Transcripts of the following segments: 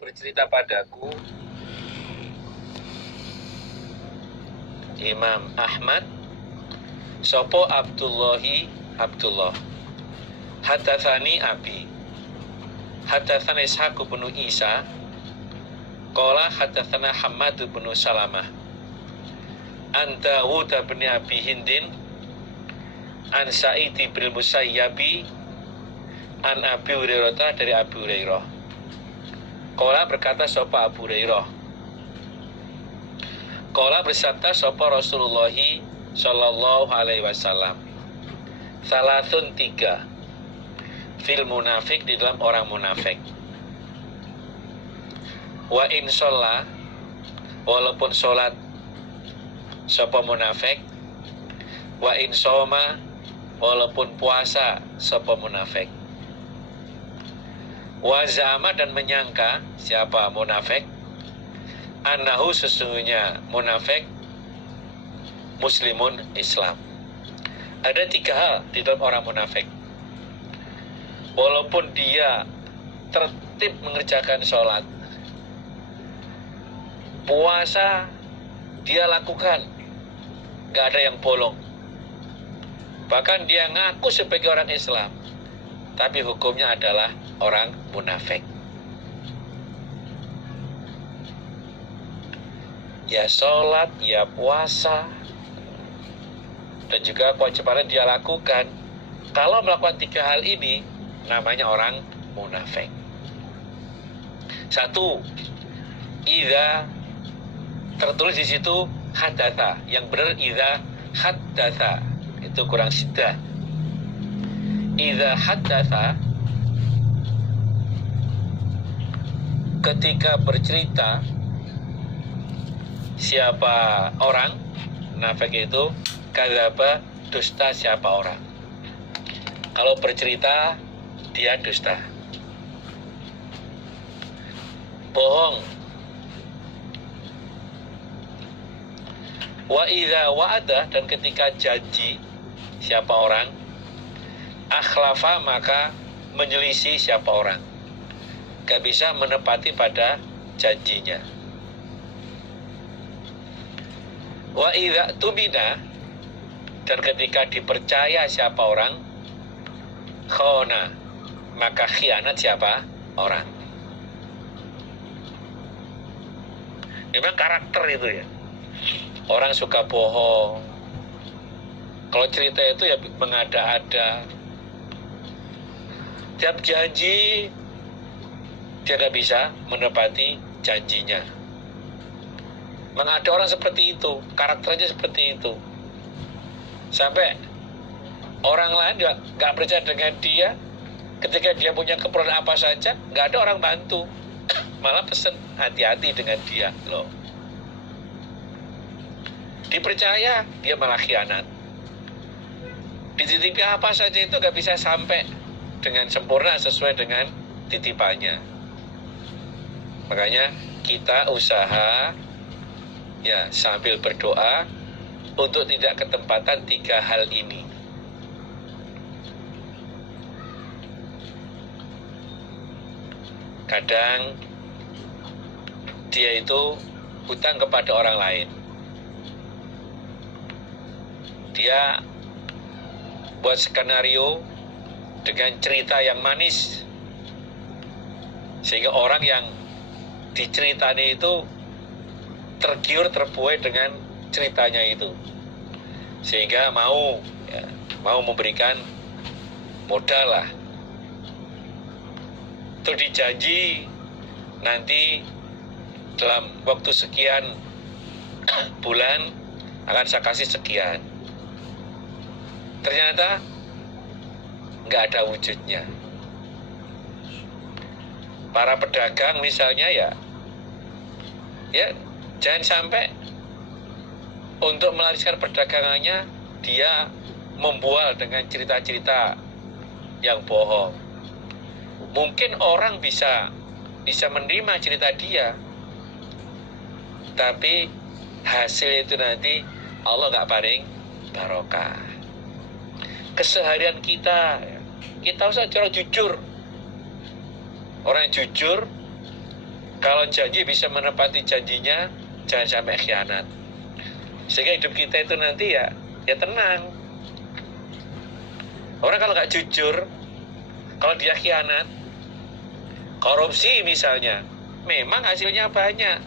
bercerita padaku Imam Ahmad sopo Abdullahi Abdullah hadatsani abi hadatsana Ishaq bin Isa qala hadatsana Hammad bin Salamah an Dawud bin Abi Hindin an Sa'id bin Musayyabi an Abi Hurairah dari Abu Hurairah qala berkata sapa Abu Hurairah qala bersabda sapa Rasulullah sallallahu alaihi wasallam salasun tiga fil munafik di dalam orang munafik wa in sholla walaupun sholat sapa munafik wa in soma walaupun puasa sapa munafik wa zama dan menyangka siapa munafik annahu sesungguhnya munafik muslimun Islam. Ada tiga hal di dalam orang munafik. Walaupun dia tertib mengerjakan sholat, puasa dia lakukan, gak ada yang bolong. Bahkan dia ngaku sebagai orang Islam, tapi hukumnya adalah orang munafik. Ya sholat, ya puasa, dan juga kewajiban dia lakukan. Kalau melakukan tiga hal ini, namanya orang munafik. Satu, idza tertulis di situ hadatsa, yang benar idza hadatsa, itu kurang sidah. Idza hadatsa, ketika bercerita, siapa orang munafik itu kadzaba, dusta siapa orang. Kalau bercerita dia dusta, bohong. Wa idza wa'ada, dan ketika janji siapa orang akhlafa, maka menyelisih siapa orang, gak bisa menepati pada janjinya. Wa idza tumina, dan ketika dipercaya siapa orang khona, maka khianat siapa orang. Memang karakter itu ya. Orang suka bohong. Kalau cerita itu ya mengada-ada. Tiap janji dia gak bisa menepati janjinya. Memang ada orang seperti itu, karakternya seperti itu. Sampai orang lain juga gak percaya dengan dia. Ketika dia punya keperluan apa saja, gak ada orang bantu. Malah pesen, hati-hati dengan dia loh. Dipercaya, dia malah khianat. Dititipi apa saja itu gak bisa sampai dengan sempurna sesuai dengan titipannya. Makanya kita usaha ya sambil berdoa untuk tidak ketempatan tiga hal ini. Kadang dia itu hutang kepada orang lain. Dia buat skenario dengan cerita yang manis, sehingga orang yang diceritani itu tergiur, terbuai dengan ceritanya itu, sehingga mau memberikan modal lah. Itu dijanji nanti dalam waktu sekian bulan akan saya kasih sekian. Ternyata nggak ada wujudnya. Para pedagang misalnya ya jangan sampai untuk melariskan perdagangannya dia membual dengan cerita-cerita yang bohong. Mungkin orang bisa menerima cerita dia, tapi hasil itu nanti Allah nggak paling barokah. Keseharian kita usah cara jujur. Orang yang jujur Kalau janji bisa menepati janjinya, jangan sampai khianat. Sehingga hidup kita itu nanti ya tenang. Orang kalau nggak jujur, kalau dia khianat, korupsi misalnya, memang hasilnya banyak,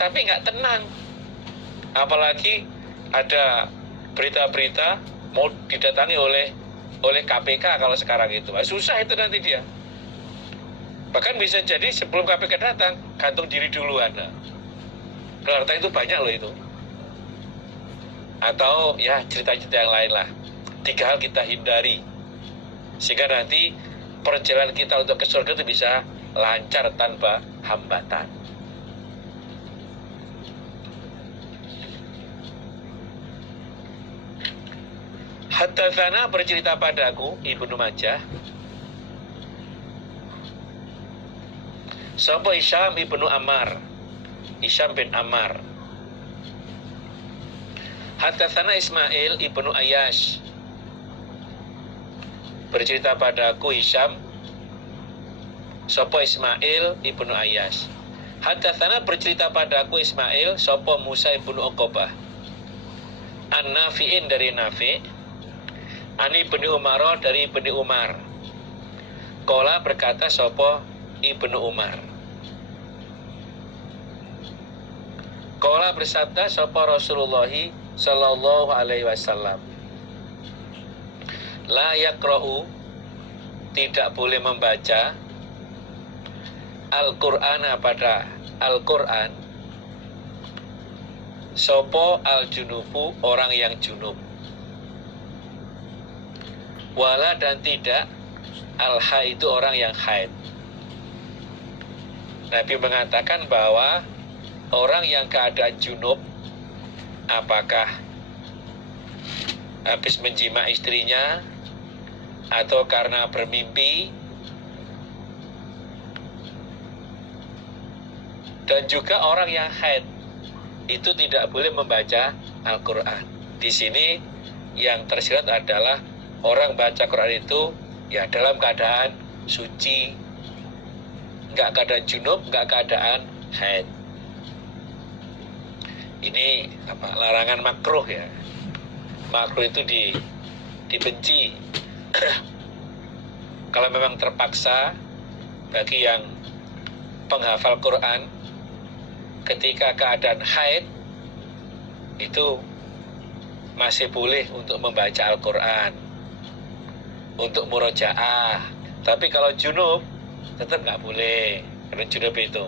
tapi nggak tenang. Apalagi ada berita-berita mau didatangi oleh KPK kalau sekarang itu, susah itu nanti dia. Bahkan bisa jadi sebelum KPK datang, gantung diri duluan. Harta itu banyak loh itu. Atau ya cerita-cerita yang lain lah. 3 hal kita hindari, sehingga nanti perjalanan kita untuk ke surga itu bisa lancar tanpa hambatan. Haddatsana bercerita padaku Ibnu Majah sapa Hisham ibnu Ammar, Hisham bin Ammar. Haddatsana Ismail ibnu Ayyash bercerita padaku Hisham sapa Ismail ibnu Ayyash. Haddatsana bercerita padaku Ismail sapa Musa ibnu Uqbah. An-Nafi'in dari Nafi', Ani ibnu Umar dari ibnu Umar. Qala berkata sapa Ibnu Umar. Qala bersabda sapa Rasulullah sallallahu alaihi wasallam, la yaqra'u, tidak boleh membaca Al-Qur'an pada Al-Qur'an sapa al-junubu, orang yang junub, wala dan tidak al-haid, itu orang yang haid. Nabi mengatakan bahwa orang yang keadaan junub, apakah habis menjima istrinya atau karena bermimpi, dan juga orang yang haid, itu tidak boleh membaca Al-Quran. Di sini yang tersirat adalah orang baca Quran itu ya dalam keadaan suci, nggak keadaan junub, nggak keadaan haid. Ini larangan makruh ya. Makruh itu dibenci. Kalau memang terpaksa, bagi yang penghafal Quran ketika keadaan haid itu masih boleh untuk membaca Al-Quran, untuk murojaah. Tapi kalau junub tetap nggak boleh, karena junub itu.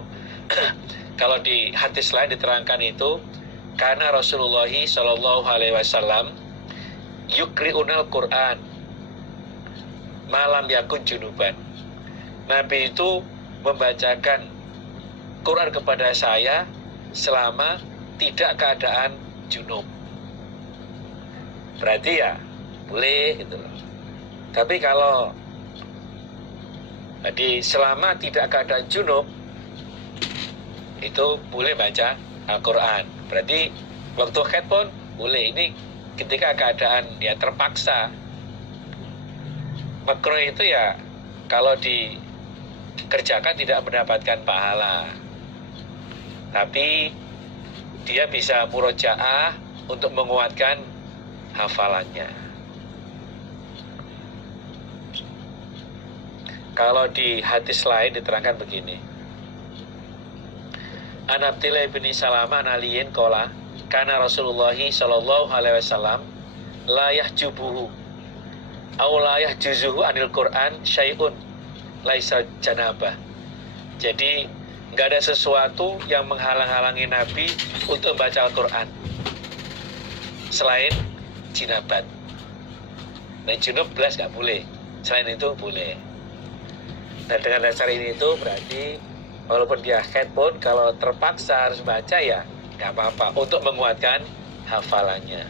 Kalau di hadis lain diterangkan itu, karena Rasulullah Shallallahu Alaihi Wasallam yukri'unal Quran malam yakun junuban. Nabi itu membacakan Quran kepada saya selama tidak keadaan junub. Berarti ya boleh gitu loh. Tapi kalau jadi selama tidak keadaan junub, itu boleh baca Al-Quran. Berarti waktu haid pun boleh. Ini ketika keadaan ya terpaksa. Makruh itu ya kalau dikerjakan tidak mendapatkan pahala, tapi dia bisa murojaah untuk menguatkan hafalannya. Kalau di hadis lain diterangkan begini. An Abdillah bin Salamah an Aliyin qala kana Rasulullah sallallahu alaihi wasallam la yahjubuhu aw la yahjuzuhu anil Quran syai'un laisa janabah. Jadi enggak ada sesuatu yang menghalang-halangi Nabi untuk membaca Al-Quran selain jinabat. Nah, junub belas enggak boleh. Selain itu boleh. Dan dengan dasar ini itu berarti walaupun dia haid pun kalau terpaksa harus baca ya nggak apa-apa untuk menguatkan hafalannya.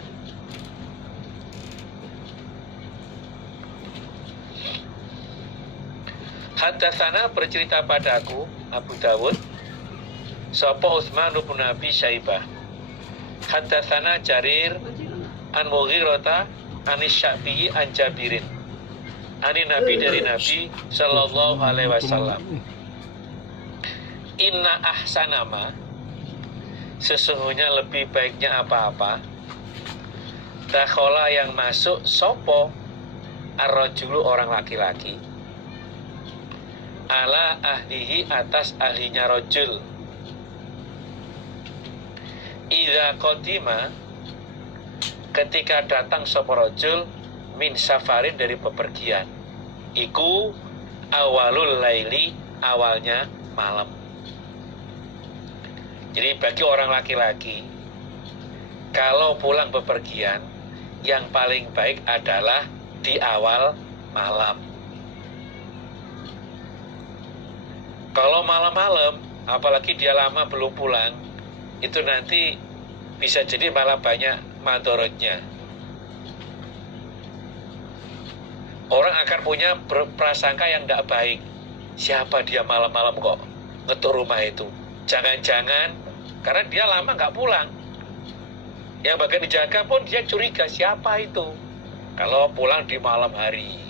Haddatsana bercerita padaku Abu Dawud sapa Utsman bin Abi Syaibah. Haddatsana Jarir an Mughirata an Syafi'i an Jabirin. Ani Nabi dari Nabi Sallallahu Alaihi Wasallam. Inna ahsanama, sesungguhnya lebih baiknya apa-apa, dakhola yang masuk sopo ar-rajulu orang laki-laki, ala ahlihi atas ahlinya rojul, idza qadima ketika datang sopo rojul, min safarin dari bepergian, iku awalul laili awalnya malam. Jadi bagi orang laki-laki, kalau pulang bepergian, yang paling baik adalah di awal malam. Kalau malam-malam, apalagi dia lama belum pulang, itu nanti bisa jadi malah banyak madorotnya. Orang akan punya prasangka yang tidak baik. Siapa dia malam-malam kok ngetuk rumah itu? Jangan-jangan karena dia lama nggak pulang. Yang bagian dijaga pun dia curiga siapa itu kalau pulang di malam hari.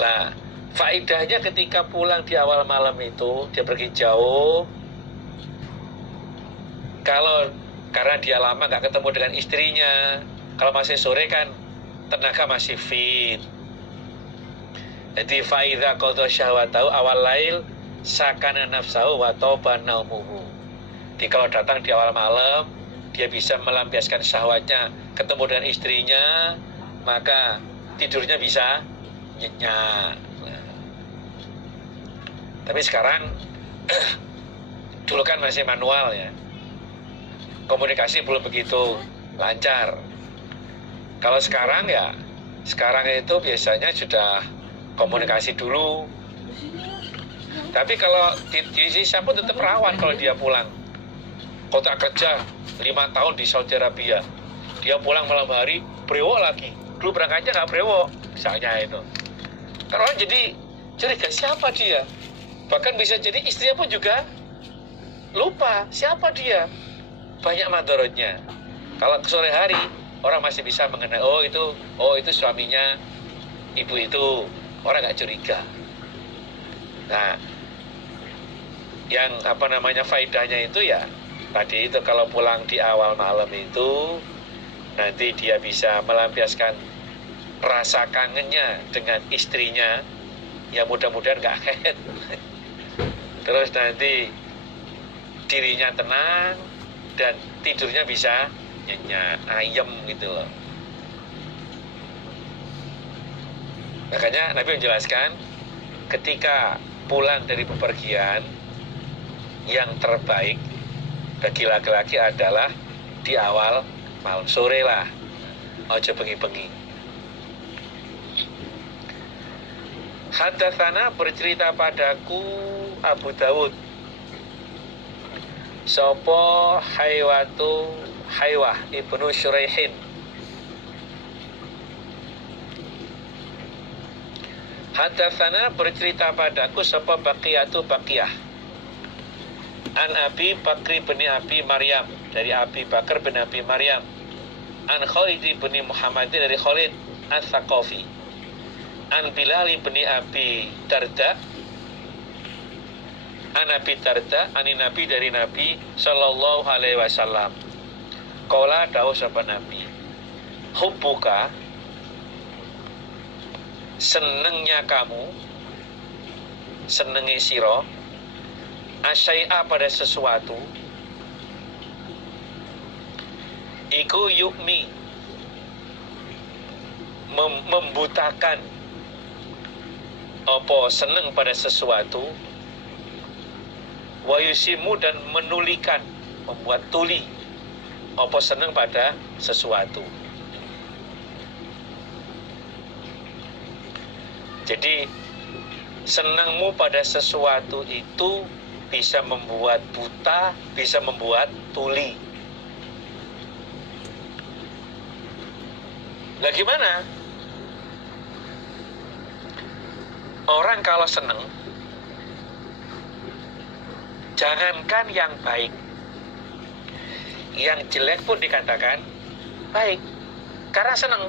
Nah, faedahnya ketika pulang di awal malam itu, dia pergi jauh. Kalau karena dia lama nggak ketemu dengan istrinya, kalau masih sore kan tenaga masih fit. Jadi faidha qadha syahwatahu awal lail sakana nafsahu wa tauba naumuhu. Jadi kalau datang di awal malam, dia bisa melampiaskan syahwatnya, ketemu dengan istrinya, maka tidurnya bisa nyenyak. Nah. Tapi sekarang dulu kan masih manual ya, komunikasi belum begitu lancar. Kalau sekarang ya, sekarang itu biasanya sudah komunikasi dulu. Tapi kalau di sisa pun tetap rawan kalau dia pulang. Kontrak kerja 5 tahun di Saudi Arabia, dia pulang malam hari, brewok lagi. Dulu berangkatnya nggak brewok, misalnya itu. Karena orang jadi curiga siapa dia. Bahkan bisa jadi istrinya pun juga lupa siapa dia. Banyak madorotnya. Kalau ke sore hari, orang masih bisa mengenal, oh itu suaminya ibu itu, orang nggak curiga. Nah, yang faedahnya itu ya tadi itu, kalau pulang di awal malam itu nanti dia bisa melampiaskan rasa kangennya dengan istrinya, ya mudah-mudahan nggak head. Terus nanti dirinya tenang dan tidurnya bisa nyenyak, ayem gitu loh. Makanya Nabi menjelaskan ketika pulang dari bepergian, yang terbaik bagi laki-laki adalah di awal malam, sore lah, ojo bengi-bengi. Hadatsana bercerita padaku Abu Dawud sopo Haywah ibnu Syuraihin. Hadatsana bercerita padaku sopo Baqiyatu Baqiyah an Abi Bakri bin Abi Maryam, dari Abi Bakar bin Abi Maryam, an Khalid bin Muhammad, dari Khalid As-Saqafi, an Bilal bin Abi Darda, an Abi Darda, ani Nabi, dari Nabi sallallahu alaihi wasallam, qala dawuh sapa Nabi, hubbuka, senengnya kamu, senengi sira, asyai'a pada sesuatu, iku yukmi, membutakan, apa seneng pada sesuatu, wa yusimu, dan menulikan, membuat tuli, apa seneng pada sesuatu. Jadi senangmu pada sesuatu itu bisa membuat buta, bisa membuat tuli. Nah gimana? Orang kalau seneng, jangankan yang baik, yang jelek pun dikatakan baik, karena seneng.